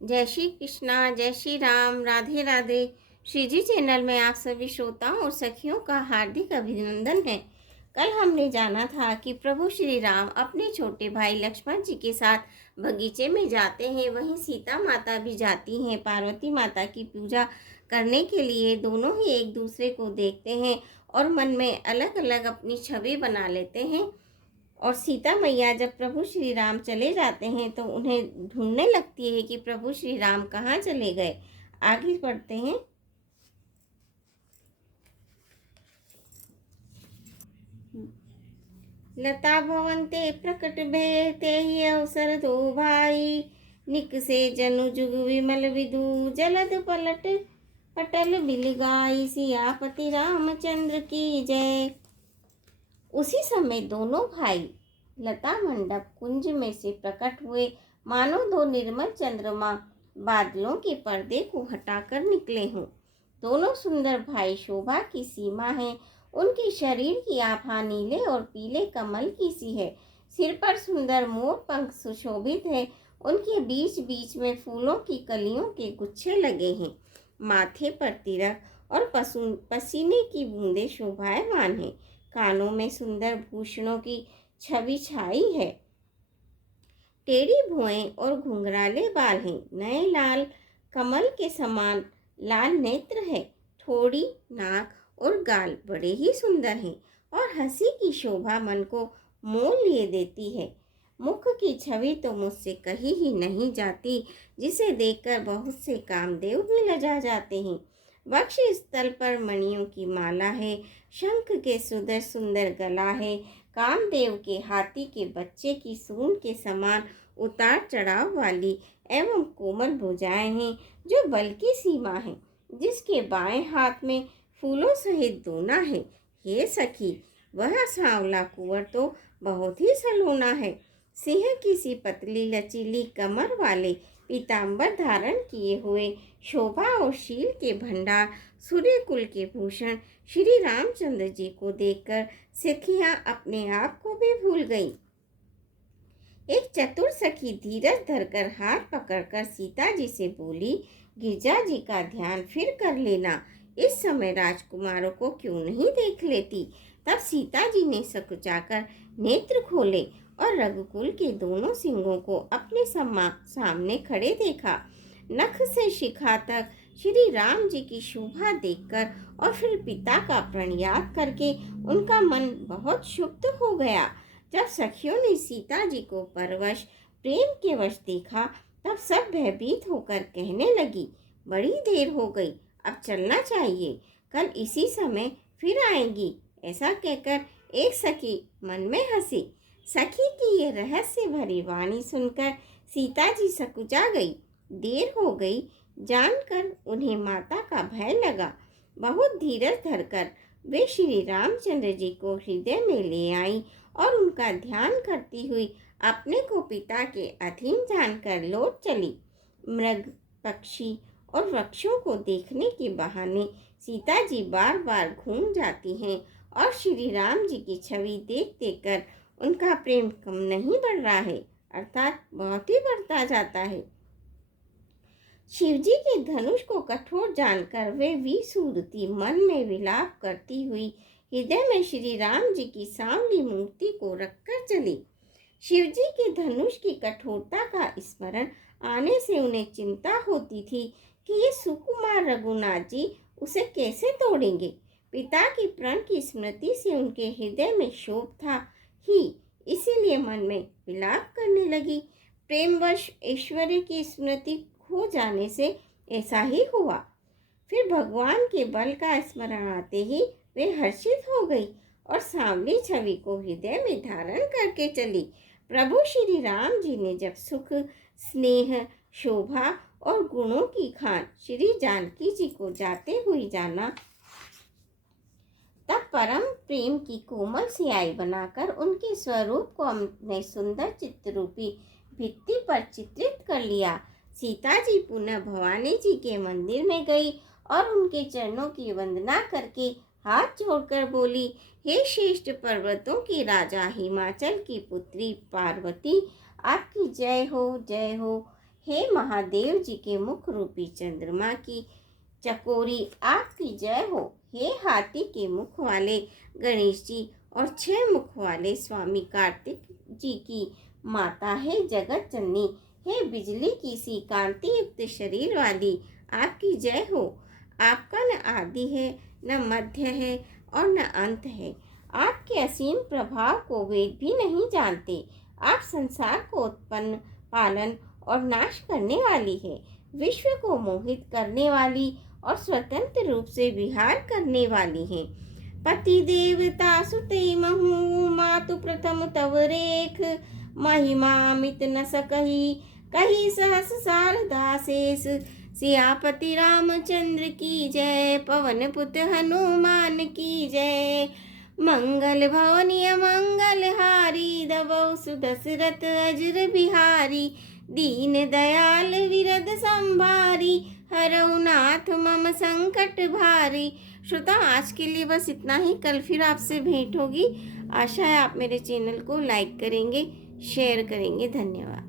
जय श्री कृष्णा, जय श्री राम, राधे राधे। श्री जी चैनल में आप सभी श्रोताओं और सखियों का हार्दिक अभिनंदन है। कल हमने जाना था कि प्रभु श्री राम अपने छोटे भाई लक्ष्मण जी के साथ बगीचे में जाते हैं। वहीं सीता माता भी जाती हैं पार्वती माता की पूजा करने के लिए। दोनों ही एक दूसरे को देखते हैं और मन में अलग अलग अपनी छवि बना लेते हैं। और सीता मैया जब प्रभु श्री राम चले जाते हैं तो उन्हें ढूंढने लगती है कि प्रभु श्री राम कहाँ चले गए। आगे बढ़ते हैं। लता भवन ते प्रकट भय ते ही अवसर दो भाई, निक से जनु जुग विमल विदु जलद पलट पटल बिल गाई, सियापति रामचंद्र की जय। उसी समय दोनों भाई लता मंडप कुंज में से प्रकट हुए, मानो दो निर्मल चंद्रमा बादलों के पर्दे को हटाकर निकले हों। दोनों सुंदर भाई शोभा की सीमा है। उनके शरीर की आभा नीले और पीले कमल की सी है। सिर पर सुंदर मोर पंख सुशोभित है। उनके बीच बीच में फूलों की कलियों के गुच्छे लगे हैं। माथे पर तिलक और पसीने की बूंदें शोभायमान है। कानों में सुंदर भूषणों की छवि छाई है। टेढ़ी भुएं और घुंघराले बाल हैं। नए लाल कमल के समान लाल नेत्र है। ठोड़ी, नाक और गाल बड़े ही सुंदर हैं और हंसी की शोभा मन को मोह लिए देती है। मुख की छवि तो मुझसे कही ही नहीं जाती, जिसे देखकर बहुत से कामदेव भी लजा जाते हैं। वक्ष स्थल पर मणियों की माला है। शंख के सुंदर सुंदर गला है। कामदेव के हाथी के बच्चे की सूंड के समान उतार चढ़ाव वाली एवं कोमल भुजाएं हैं, जो बल की सीमा है। जिसके बाएं हाथ में फूलों सहित दोना है। हे सखी, वह सांवला कुंवर तो बहुत ही सलोना है। सिंह की सी पतली लचीली कमर वाले पीताम्बर धारण किए हुए, शोभा और शील के भंडार, सूर्य कुल के भूषण श्री रामचंद्र जी को देखकर सखियां अपने आप को भी भूल गईं। एक चतुर सखी धीरज धरकर हाथ पकड़कर सीता जी से बोली, गिरजा जी का ध्यान फिर कर लेना। इस समय राजकुमारों को क्यों नहीं देख लेती। तब सीता जी ने सकुचाकर नेत्र खोले और रघुकुल के दोनों सिंहों को अपने सामने खड़े देखा। नख से शिखा तक श्री राम जी की शोभा देखकर और फिर पिता का प्रणयाद करके उनका मन बहुत क्षुब्ध हो गया। जब सखियों ने सीता जी को परवश प्रेम के वश देखा, तब सब भयभीत होकर कहने लगी, बड़ी देर हो गई, अब चलना चाहिए। कल इसी समय फिर आएंगी। ऐसा कहकर एक सखी मन में हंसी। सखी की ये रहस्य भरी वाणी सुनकर सीता जी सकुचा गई। देर हो गई जानकर उन्हें माता का भय लगा। बहुत धीरज धरकर वे श्री रामचंद्र जी को हृदय में ले आई और उनका ध्यान करती हुई अपने को पिता के अधीन जानकर लौट चली। मृग, पक्षी और वृक्षों को देखने के बहाने सीता जी बार बार घूम जाती हैं और श्री राम जी की छवि देख देख कर उनका प्रेम कम नहीं बढ़ रहा है, अर्थात बहुत ही बढ़ता जाता है। शिवजी के धनुष को कठोर जानकर वे विसूरती मन में विलाप करती हुई हृदय में श्री राम जी की सांवली मूर्ति को रखकर चली। शिवजी के धनुष की कठोरता का स्मरण आने से उन्हें चिंता होती थी कि ये सुकुमार रघुनाथ जी उसे कैसे तोड़ेंगे। पिता की प्रण की स्मृति से उनके हृदय में शोभ था ही, इसीलिए मन में विलाप करने लगी। प्रेमवश ऐश्वर्य की स्मृति खो जाने से ऐसा ही हुआ। फिर भगवान के बल का स्मरण आते ही वे हर्षित हो गई और सांवली छवि को हृदय में धारण करके चली। प्रभु श्री राम जी ने जब सुख, स्नेह, शोभा और गुणों की खान श्री जानकी जी को जाते हुए जाना, तब परम प्रेम की कोमल सियाई बनाकर उनके स्वरूप को हमने सुंदर चित्ररूपी भित्ति पर चित्रित कर लिया। सीता जी पुनः भवानी जी के मंदिर में गई और उनके चरणों की वंदना करके हाथ जोड़कर बोली, हे श्रेष्ठ पर्वतों की राजा, हिमाचल की पुत्री पार्वती, आपकी जय हो जय हो। हे महादेव जी के मुख रूपी चंद्रमा की चकोरी आपकी जय हो। हे हाथी के मुख वाले गणेश जी और 6 मुख वाले स्वामी कार्तिक जी की माता है जगत जननी, हे बिजली की सी कांति युक्त शरीर वाली आपकी जय हो। आपका न आदि है, न मध्य है और न अंत है। आपके असीम प्रभाव को वेद भी नहीं जानते। आप संसार को उत्पन्न, पालन और नाश करने वाली है, विश्व को मोहित करने वाली और स्वतंत्र रूप से विहार करने वाली है। पति देवता सुते महु मातु प्रथम तव रेख, महिमा मित न सकही कही सहस शारदा शेष। सियापति रामचंद्र की जय, पवन पुत हनुमान की जय। मंगल भवनीय मंगल हारी, दबौ सुदशरथ अजर बिहारी। दीन दयाल विरद संभारी, हरौ नाथ मम संकट भारी। श्रोता, आज के लिए बस इतना ही। कल फिर आपसे भेंट होगी। आशा है आप मेरे चैनल को लाइक करेंगे, शेयर करेंगे। धन्यवाद।